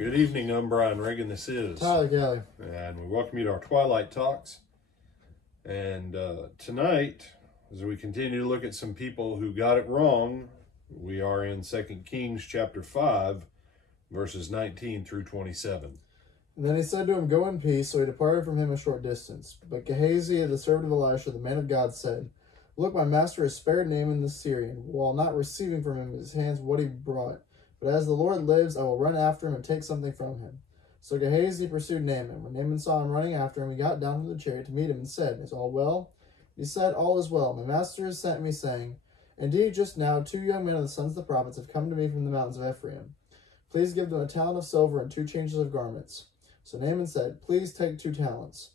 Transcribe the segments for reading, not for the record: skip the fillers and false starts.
Good evening, I'm Brian Reagan. This is Tyler Galley. And we welcome you to our Twilight Talks. And tonight, as we continue to look at some people who got it wrong, we are in 2 Kings chapter 5, verses 19 through 27. And then he said to him, "Go in peace." So he departed from him a short distance. But Gehazi, the servant of Elisha, the man of God, said, "Look, my master has spared Naaman the Syrian, while not receiving from him in his hands what he brought. But as the Lord lives, I will run after him and take something from him." So Gehazi pursued Naaman. When Naaman saw him running after him, he got down from the chariot to meet him and said, "Is all well?" He said, "All is well. My master has sent me, saying, Indeed, just now 2 young men of the sons of the prophets have come to me from the mountains of Ephraim. Please give them a talent of silver and 2 changes of garments." So Naaman said, "Please take 2 talents.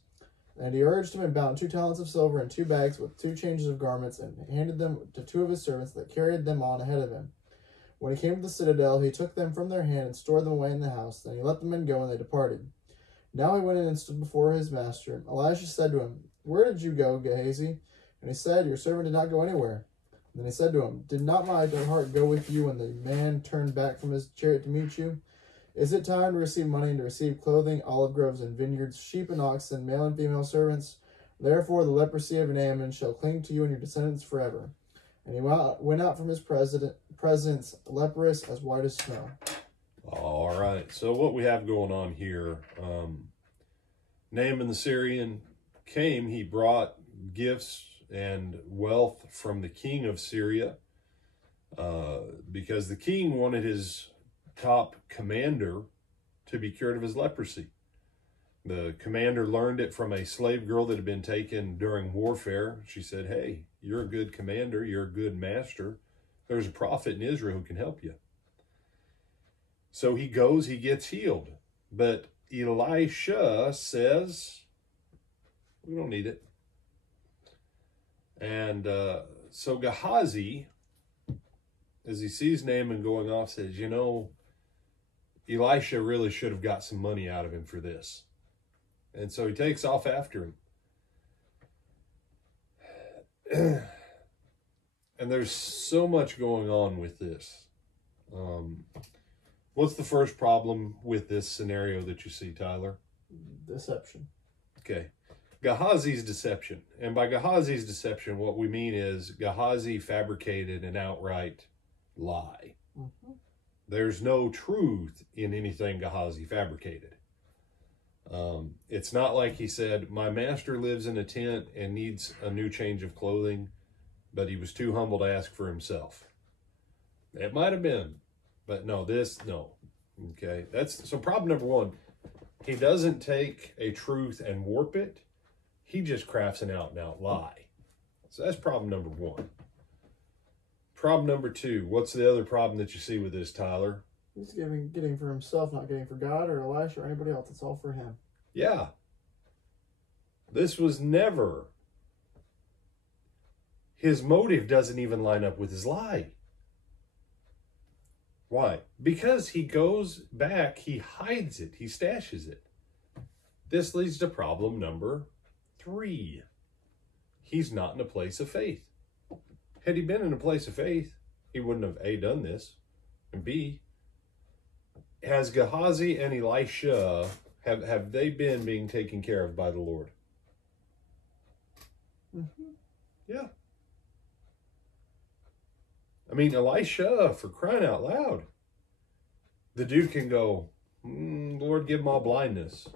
And he urged him and bound 2 talents of silver in 2 bags with 2 changes of garments, and handed them to 2 of his servants that carried them on ahead of him. When he came to the citadel, he took them from their hand and stored them away in the house. Then he let the men go, and they departed. Now he went in and stood before his master. Elisha said to him, "Where did you go, Gehazi?" And he said, "Your servant did not go anywhere." And then he said to him, "Did not my heart go with you when the man turned back from his chariot to meet you? Is it time to receive money and to receive clothing, olive groves and vineyards, sheep and oxen, male and female servants? Therefore the leprosy of Naaman shall cling to you and your descendants forever." And he went out from his presence leprous, as white as snow. All right, so what we have going on here, Naaman the Syrian came, he brought gifts and wealth from the king of Syria, because the king wanted his top commander to be cured of his leprosy. The commander learned it from a slave girl that had been taken during warfare. She said, "Hey, you're a good commander, you're a good master. There's a prophet in Israel who can help you." So he goes, he gets healed. But Elisha says, "We don't need it." And so Gehazi, as he sees Naaman going off, says, "You know, Elisha really should have got some money out of him for this." And so he takes off after him. And there's so much going on with this. What's the first problem with this scenario that you see, Tyler? Deception. Okay. Gehazi's deception. And by Gehazi's deception, what we mean is Gehazi fabricated an outright lie. Mm-hmm. There's no truth in anything Gehazi fabricated. It's not like he said, "My master lives in a tent and needs a new change of clothing," but he was too humble to ask for himself. It might have been, but no. Okay, so problem number one, he doesn't take a truth and warp it. He just crafts an out-and-out lie. So that's problem number one. Problem number two, what's the other problem that you see with this, Tyler? He's getting for himself, not getting for God or Elisha or anybody else. It's all for him. Yeah. This was never. His motive doesn't even line up with his lie. Why? Because he goes back, he hides it, he stashes it. This leads to problem number 3. He's not in a place of faith. Had he been in a place of faith, he wouldn't have A, done this, and B, has Gehazi and Elisha, have they been being taken care of by the Lord? Mm-hmm. Yeah. I mean, Elisha, for crying out loud, the dude can go, "Lord, give them all blindness."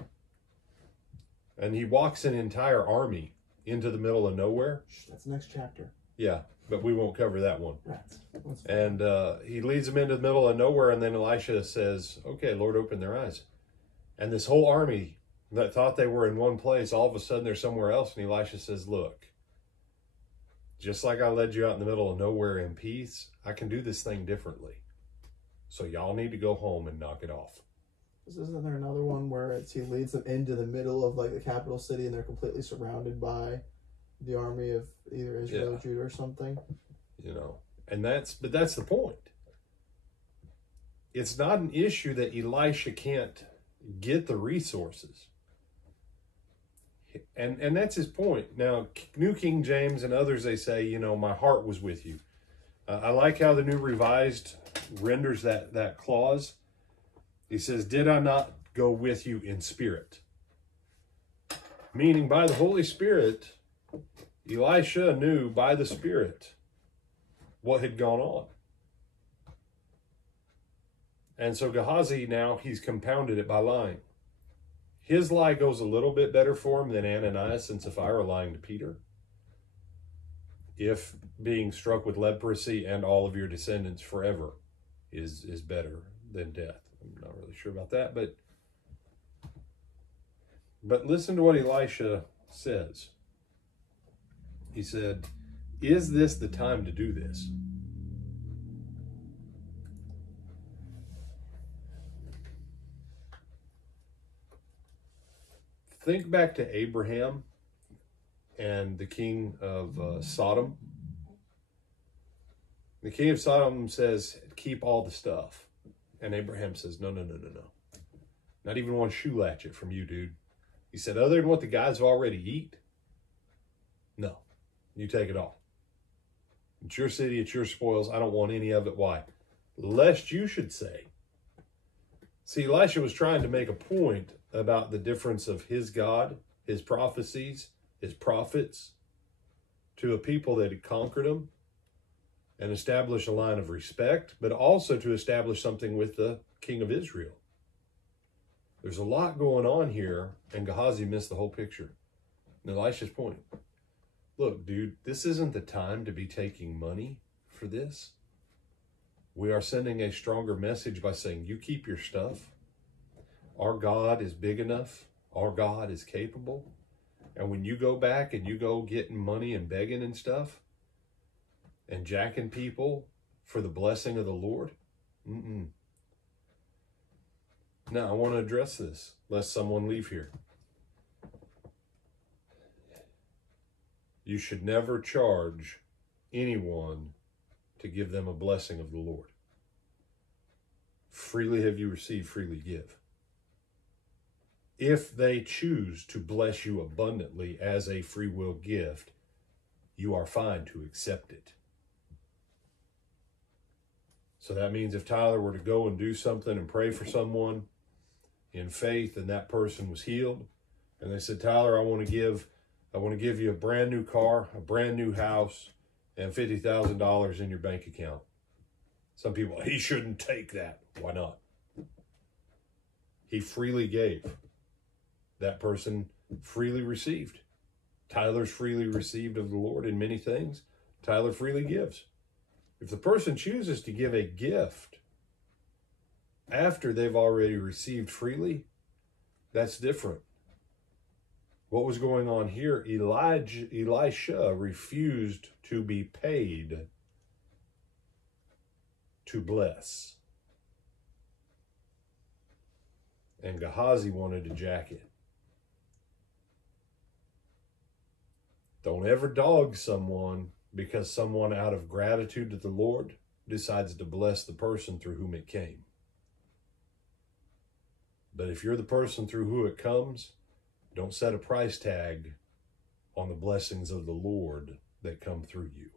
And he walks an entire army into the middle of nowhere. That's the next chapter. Yeah, but we won't cover that one. Right. And he leads them into the middle of nowhere, and then Elisha says, "Okay, Lord, open their eyes." And this whole army that thought they were in one place, all of a sudden they're somewhere else. And Elisha says, "Look, just like I led you out in the middle of nowhere in peace, I can do this thing differently. So y'all need to go home and knock it off." Isn't there another one where he leads them into the middle of like the capital city and they're completely surrounded by the army of either Israel or Judah or something? You know, but that's the point. It's not an issue that Elisha can't get the resources. And that's his point. Now, New King James and others, they say, you know, "My heart was with you." I like how the New Revised renders that clause. He says, did I not go with you in spirit? Meaning by the Holy Spirit, Elisha knew by the Spirit what had gone on. And so Gehazi now, he's compounded it by lying. His lie goes a little bit better for him than Ananias and Sapphira lying to Peter. If being struck with leprosy and all of your descendants forever is better than death. I'm not really sure about that, but listen to what Elisha says. He said, is this the time to do this? Think back to Abraham and the king of Sodom. The king of Sodom says, keep all the stuff. And Abraham says, no. Not even one shoe latchet from you, dude. He said, other than what the guys already eat, no, you take it all. It's your city, it's your spoils. I don't want any of it. Why? Lest you should say. See, Elisha was trying to make a point about the difference of his God, his prophecies, his prophets, to a people that had conquered them and establish a line of respect, but also to establish something with the king of Israel. There's a lot going on here, and Gehazi missed the whole picture. And Elisha's point, look, dude, this isn't the time to be taking money for this. We are sending a stronger message by saying, you keep your stuff. Our God is big enough. Our God is capable. And when you go back and you go getting money and begging and stuff and jacking people for the blessing of the Lord, Now, I want to address this, lest someone leave here. You should never charge anyone to give them a blessing of the Lord. Freely have you received, freely give. If they choose to bless you abundantly as a free will gift, you are fine to accept it. So that means if Tyler were to go and do something and pray for someone in faith and that person was healed, and they said, Tyler, I want to give you a brand new car, a brand new house, and $50,000 in your bank account. Some people, he shouldn't take that. Why not? He freely gave. That person freely received. Tyler's freely received of the Lord in many things. Tyler freely gives. If the person chooses to give a gift after they've already received freely, that's different. What was going on here? Elisha refused to be paid to bless. And Gehazi wanted to jack it. Don't ever dog someone because someone out of gratitude to the Lord decides to bless the person through whom it came. But if you're the person through who it comes, don't set a price tag on the blessings of the Lord that come through you.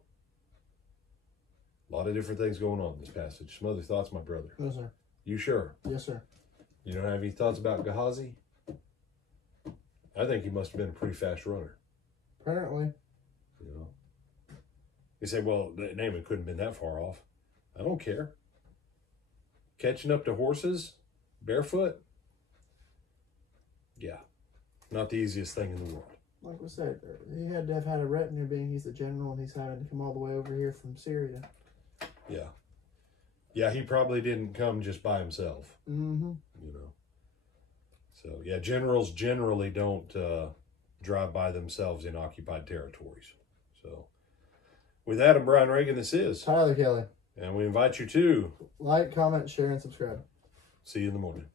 A lot of different things going on in this passage. Some other thoughts, my brother? No, sir. You sure? Yes, sir. You don't have any thoughts about Gehazi? I think he must have been a pretty fast runner. Apparently. You know, you say, well, Naaman couldn't have been that far off. I don't care. Catching up to horses, barefoot, yeah, not the easiest thing in the world. Like we said, he had to have had a retinue being he's a general and he's having to come all the way over here from Syria. Yeah. Yeah, he probably didn't come just by himself. Mm-hmm. You know. So, yeah, generals generally don't drive by themselves in occupied territories. So, with that, I'm Brian Reagan. This is Tyler Kelly. And we invite you to like, comment, share, and subscribe. See you in the morning.